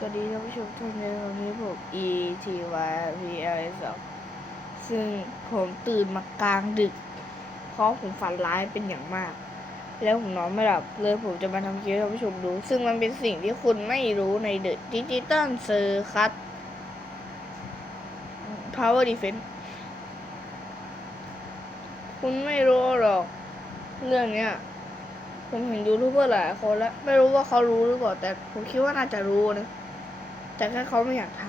สวัสดีท่านผู้ชมทุกท่านวันนี้ผม E T Y V L S ซึ่งผมตื่นมากลางดึก เพราะผมฝันร้ายเป็นอย่างมาก แล้วผมนอนไม่หลับเลยผมจะมาทำคลิปให้ท่านผู้ชมดู ซึ่งมันเป็นสิ่งที่คุณไม่รู้ใน The Digital Circus Power Defense คุณไม่รู้หรอก เรื่องเนี้ยผมเห็นยูทูบเบอร์หลายคนแล้ว ไม่รู้ว่าเขารู้หรือเปล่าแต่ผมคิดว่าน่าจะรู้นะ แต่แค่เขาไม่อยากท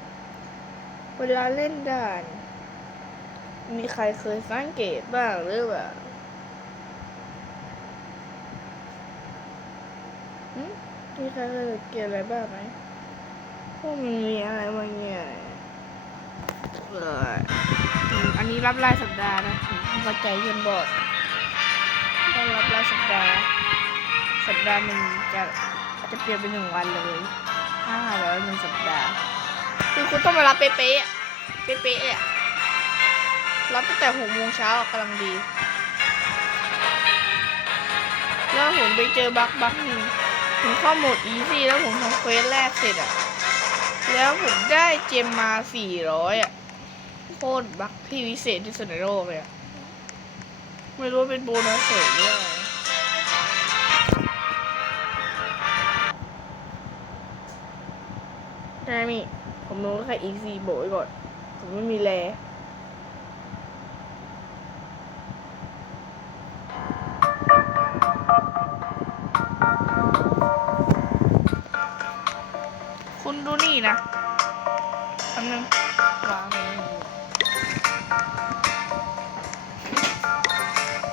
ำเวลาเล่นด่าน มีใครเคยสังเกตบ้างหรือเปล่าหึมีใครเคยสังเกตอะไรบ้างไหมว่ามันมีอะไรบางอย่างเอออืมอันนี้รับรายสัปดาห์นะผมเข้าใจเพื่อนบอกก็รับรายสัปดาห์ สัปดาห์หนึ่งจะอาจจะเปลี่ยนเป็นหนึ่งวันเลย ห้าร้อยหนึ่งสัปดาห์ คือคุณต้องมารับเป๊ะๆอะเป๊ะๆเลยอะรับตั้งแต่หกโมงเช้ากำลังดี แล้วผมไปเจอบั๊กบั๊กหนึ่งผมเข้าโหมดอีซี่แล้วผมทำเควสแรกเสร็จอะแล้วผมได้เจมมาสี่ร้อยอะโคตรบั๊กที่วิเศษที่สุดในโลกเลยอะไม่รู้เป็นโบนัสเสริมหรือ อะไรได้มีผมรู้แค่อีซีโบยก่อน ผมไม่มีแลคุณดูนี่นะอันนึงวาง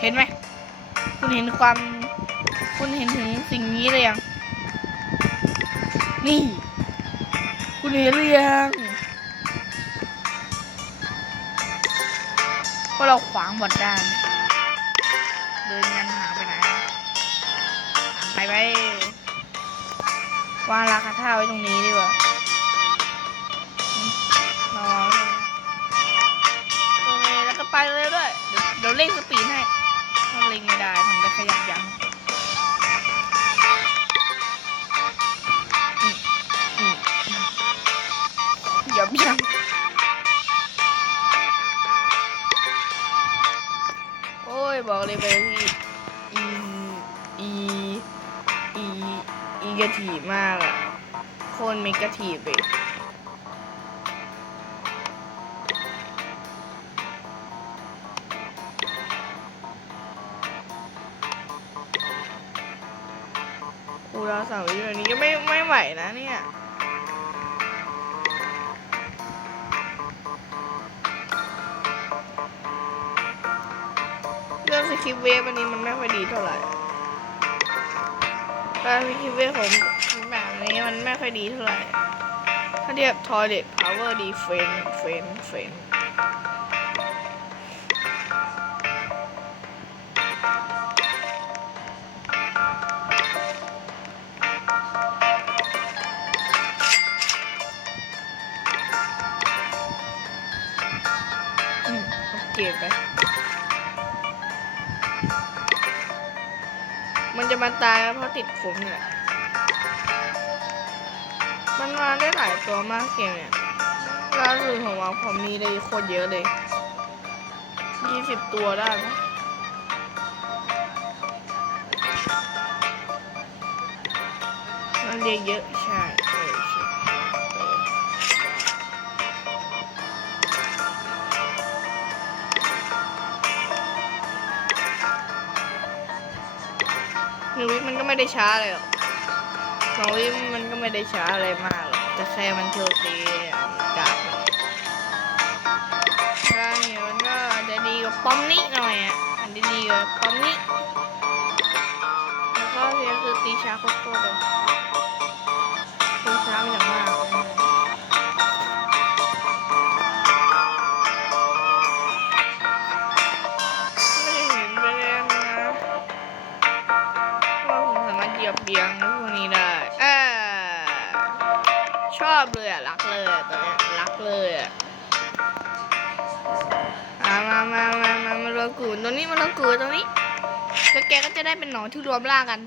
เห็นไหม คุณเห็นความ คุณเห็นถึงสิ่งนี้เลยยัง นี่ คุณเห็นหรือยังเพราะเราขวางบอดด้านเดินกันหาไปไหนหาไปไปวางราคาท่าไว้ตรงนี้ดีกว่ามนอนเลยโอเคแล้วก็ไปเลยด้วย เดี๋ยวเร่งสปีดให้ถ้าเร่งไม่ได้ทำได้ขยับยั้ง ยับยังโอ้ยบอกเลยไปที่อีอีอีอีกระถีมากอะโคนเมกะถีไป คลิปเวฟอันนี้มันไม่ค่อยดีเท่าไหร่การคลิปเวฟผมแบบนี้มันไม่ค่อยดีเท่าไหร่ ถ้าเทียบ Toilet Power Defense Defense Defense อื มันจะมาตายเพราะติดขมเนี่ย มันมาได้หลายตัวมากเกมเนี่ยล่าสุดของเราผมมีได้โคตรเยอะเลยยี่สิบตัวได้ไหมมันเรียกเยอะใช่ หนูวิมันก็ไม่ได้ช้าเลยหรอกน้องวิมันก็ไม่ได้ช้าอะไรมากหรอกแต่แค่มันโชคดีกาดใช่มันก็จะดีกว่าป้อมนี้หน่อยอะมันจะดีกว่าป้อมนี้แล้วก็เสียคือตีช้าโคตรเลยตีช้าไม่อย่างมาก อบเลยอะรักเลยตัวเนี้ยรักเลยมามามามามามารวมกลุ่มตรงนี้มารวมกลุ่มตรงนี้ แล้วแกก็จะได้เป็นหนอนที่รวมล่ากัน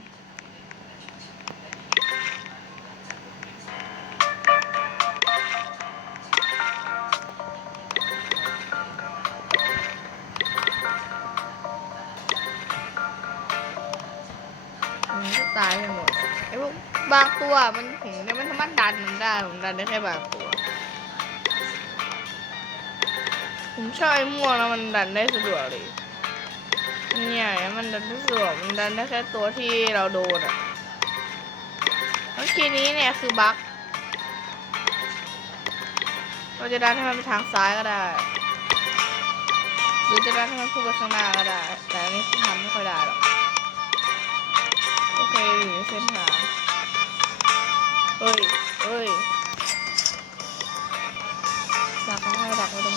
ตายไปหมดไอ้พวกบางตัวมันถึงจะารถดันมันได้ผมดันได้แค่บางตัวผมชอบไอ้ม่วงแล้วมันดันได้สะดวกเลยมันใหญ่มันดันได้สะดวกมันดันได้แค่ตัวที่เราโดนอะเมื่อกี้นี้เนี่ยคือบั๊กเราจะดันให้มันไปทางซ้ายก็ได้ หรือจะดันให้มันพุ่งไปข้างหน้าก็ได้ แต่อันนี้ทำไม่ค่อยได้หรอก โอเคอยู่ในเส้นทาง เฮ้ยเฮ้ยดักไว้ให้ดักไว้ตรง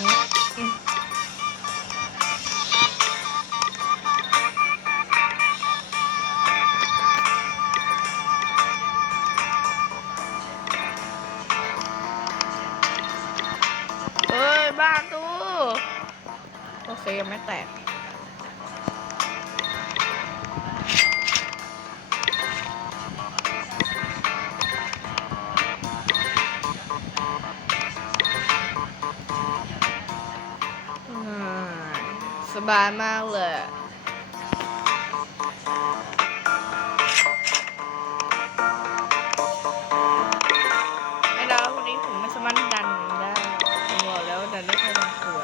บายมากเลยไอ้ดาวคนนี้ผมไม่สามารถดันได้ผมบอกแล้วดันได้แค่บางตัว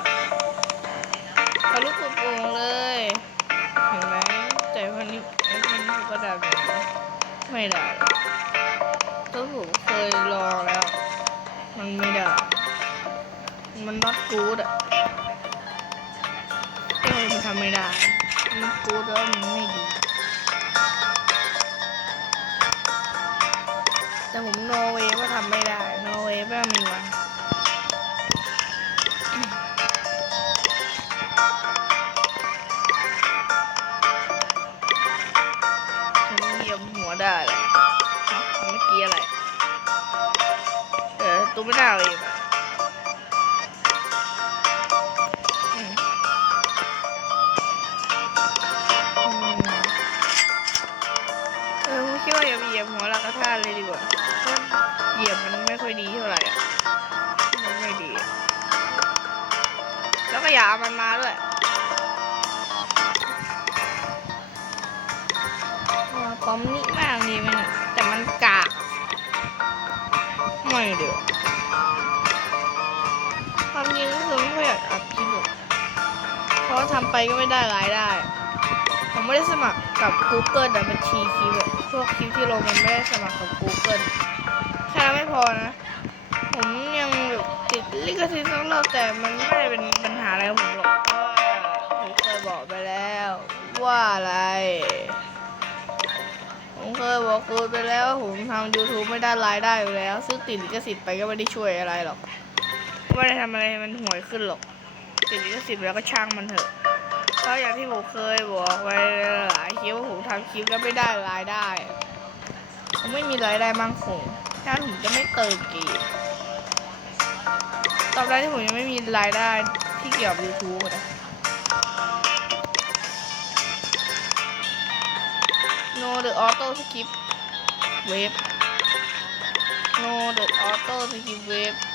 เขาลูกโป่งเลยเห็นไหมแต่คนนี้ไอ้คนนี้ก็ดันไม่ได้หรอกก็ผมเคยลองแล้ว มันไม่ได้ มัน not good อะ ทำไม่ได้ มันกูดแล้วมันไม่ดี แต่ผมโนเวย์ว่าทำไม่ได้ โนเวย์ว่ามีวันผมเหยียบหัวได้แหละเอ้าเมื่อกี้อะไร เออตัวไม่ได้เลยอะ ดีกว่าเหยียบมันไม่ค่อยดีเท่าไหร่อะมันไม่ดี แล้วก็อย่าเอามันมาด้วยว่าปอมนี่มากดีไหมเนี่ยแต่มันกากไม่เดี๋ยวความจริงก็คือไม่ค่อยอยากอัดคลิปหรอกเพราะว่าทำไปก็ไม่ได้รายได้ ไม่ได้สมัครกับ Google แต่บัญชีคลิปพวกคลิปที่ลงมันไม่ได้สมัครกับ Google แค่นั้นไม่พอนะ ผมยังแบบติดลิขสิทธิ์ของเราแต่มันไม่ได้เป็นปัญหาอะไรผมหรอกเพราะผมเคยบอกไปแล้ว ว่าอะไร ผมเคยบอกคุณไปแล้วว่าผมทำ YouTube ไม่ได้รายได้อยู่แล้ว ซึ่งติดลิขสิทธิ์ไปก็ไม่ได้ช่วยอะไรหรอกไม่ได้ทำอะไรมันห่วยขึ้นหรอกติดลิขสิทธิ์แล้วก็ช่างมันเถอะ เพราะอย่างที่ผมเคยบอกไว้หลายคลิปว่าผมทำคลิปแล้วไม่ได้รายได้ผมไม่มีรายได้มั่งคงถ้าผมจะไม่เติมเกมตอนแรกที่ผมยังไม่มีรายได้ที่เกี่ยวกับ YouTube นะ No the auto skip wave No the auto skip wave ส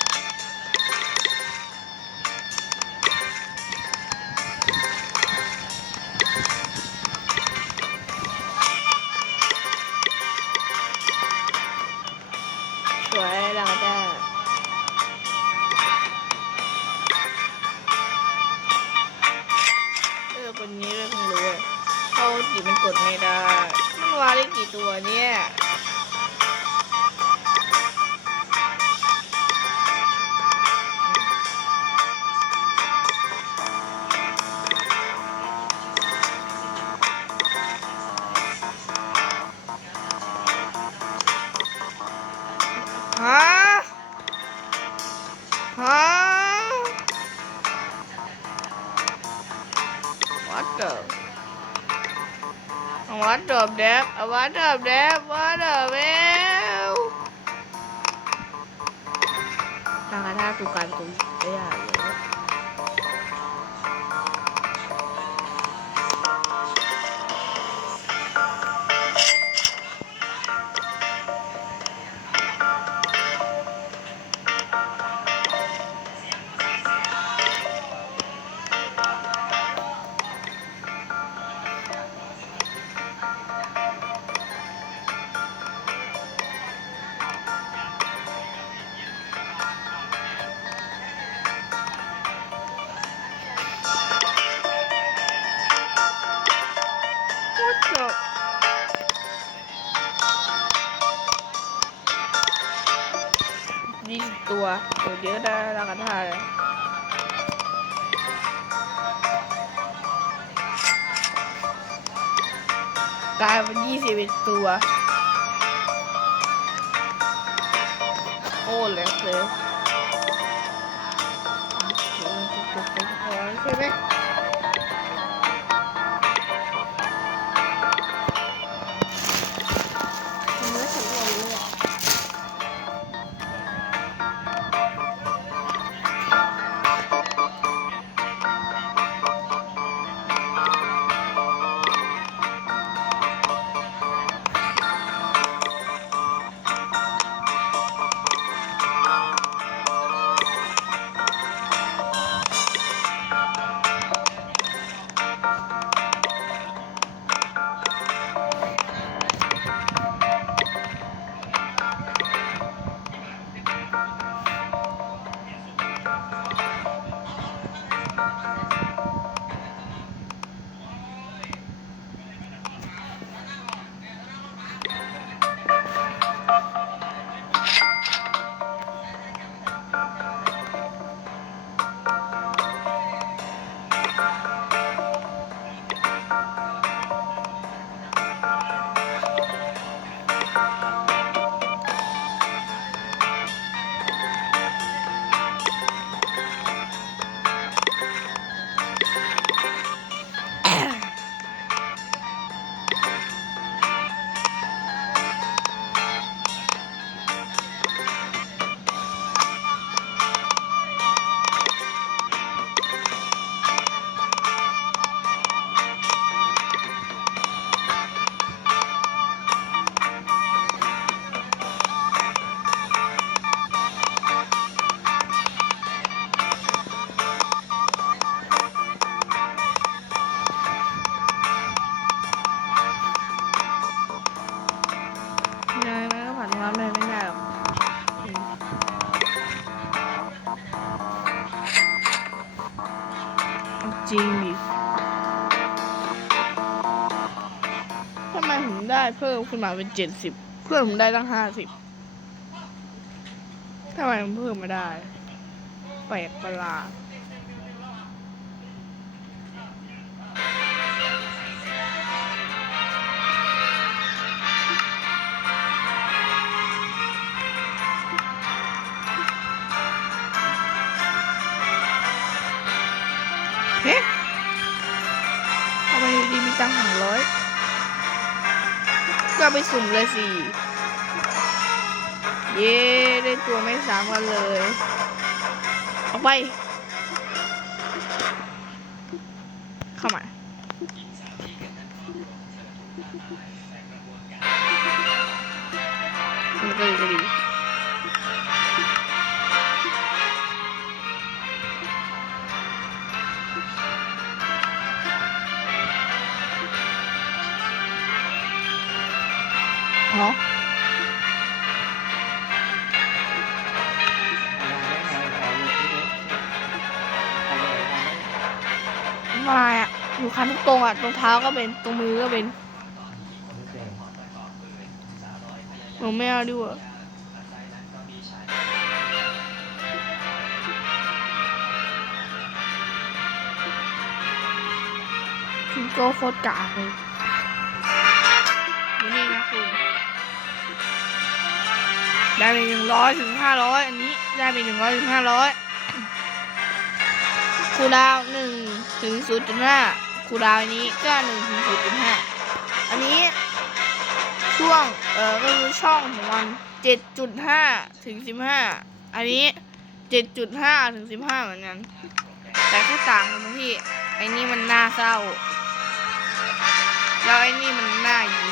ฮะฮะ What the What the dev What the dev What the hell ทางก ยี่สิบตัวโหเยอะได้ราคาท่าเลยกลายเป็นยี่สิบเอ็ดตัว โอ้เล็กเลยใช่ไหม เพิ่มขึ้นมาเป็นเจ็ดสิบเพื่อนผมได้ตั้งห้าสิบทำไมมันเพิ่มมาได้ แปลกประหลาด ไปสุ่มเลยสิ เย้ได้ตัวไม่สามกันเลย ออกไป เข้ามามันก็ดี รงอะตรงเท้าก็เป็นตรงมือก็เป็นหนูไม่เอาดีกว่าคุณโก้โคตรกากเลยนี่นะคุณได้ไปหนึ่งร้อยถึงห้าร้อยอันนี้ได้ไปหนึ่งร้อยถึงห้าร้อยคูดาวหนึ่งถึงศูนย์จุดห้า คูดาวนี้ก็หนึ่งถึงศูนย์จุดห้าอันนี้ช่วงเออก็คือช่องของมันเจ็ดจุดห้าถึงสิบห้าอันนี้เจ็ดจุดห้าถึงสิบห้าเหมือนกัน แต่แค่ต่างกันตรงที่ไอ้นี่มันน่าเศร้า แล้วไอ้นี่มันน่ายิ้ม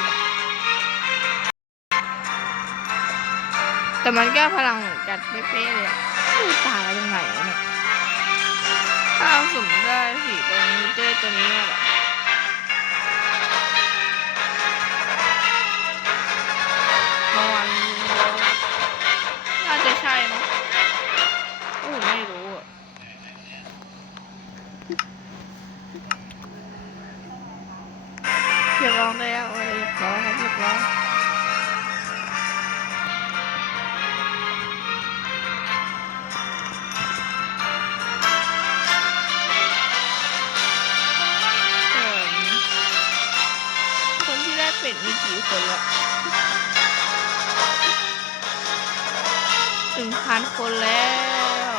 แต่มันก้พลังเหมือนกันเป๊ะๆเลยไม่ต่างกันยังไงวะเนี่ย ข้าสมได้สีตรงนี้ด้วตัวนี้แหละระวัง คนแล้ว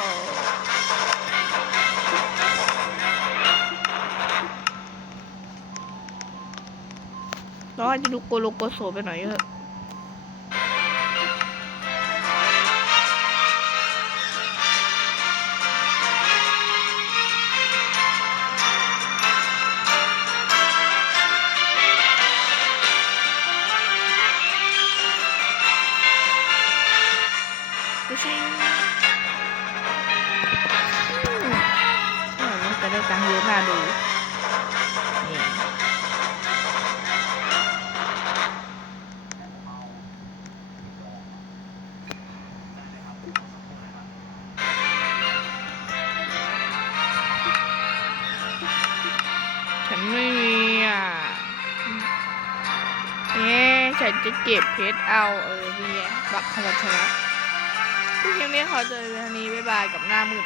เราอาจจะดูโกโลโกโซไปหน่อยเถอะ เก็บเพชรเอาเออนี่ไงบักของวัชนะที่คลิปนี้ขอเจอกันนี้บ๊ายบายกับหน้ามืด